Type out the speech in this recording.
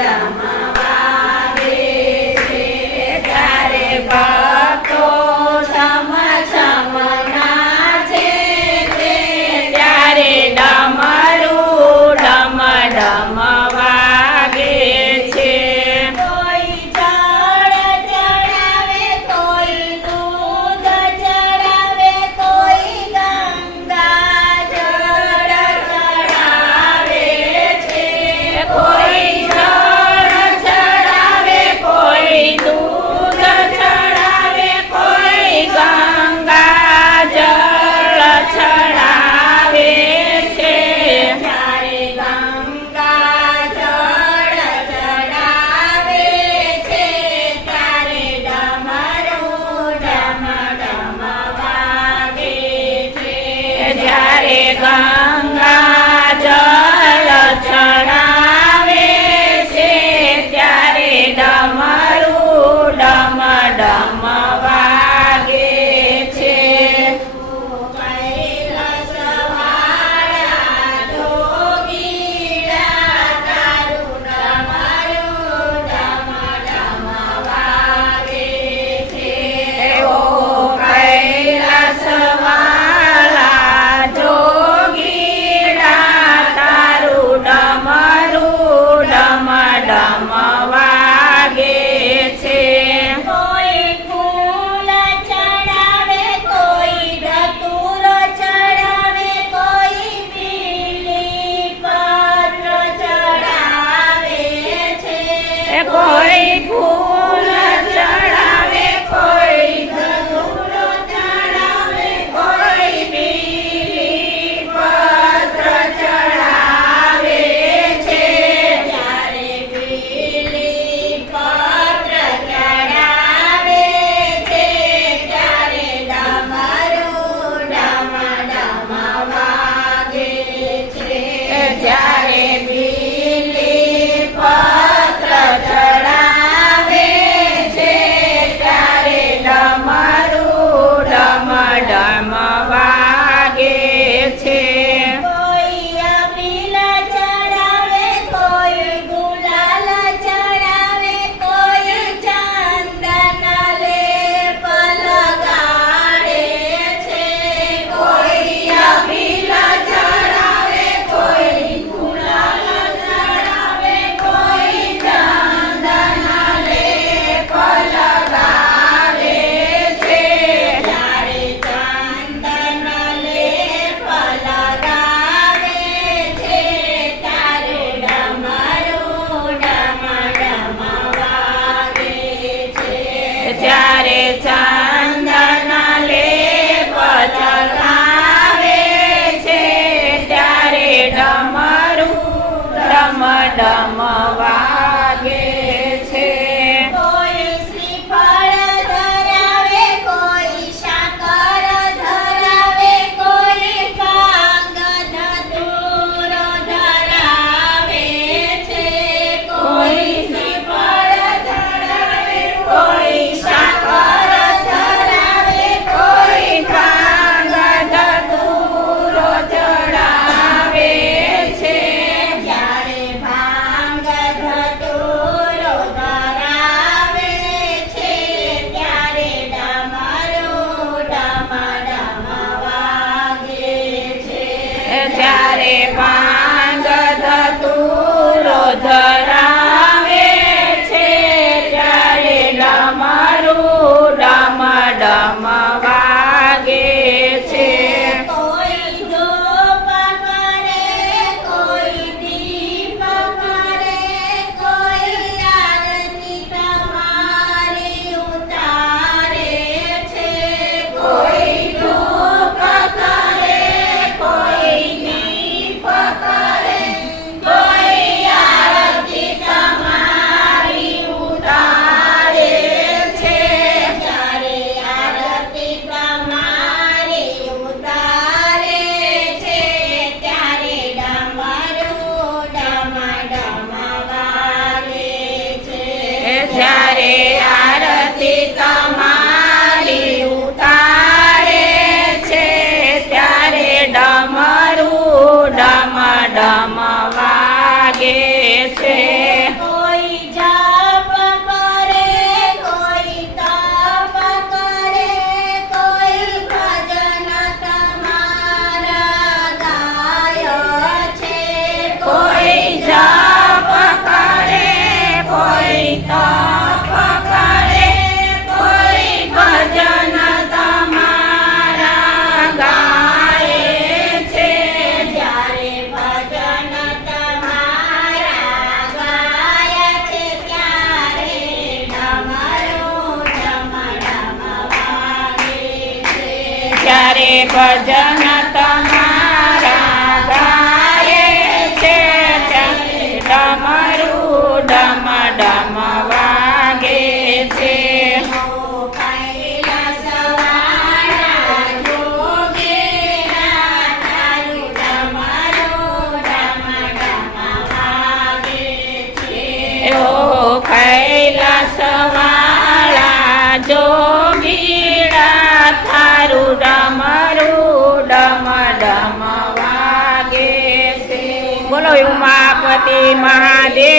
Grazie. Là Dhamma Bardana. Umapati મહાદેવની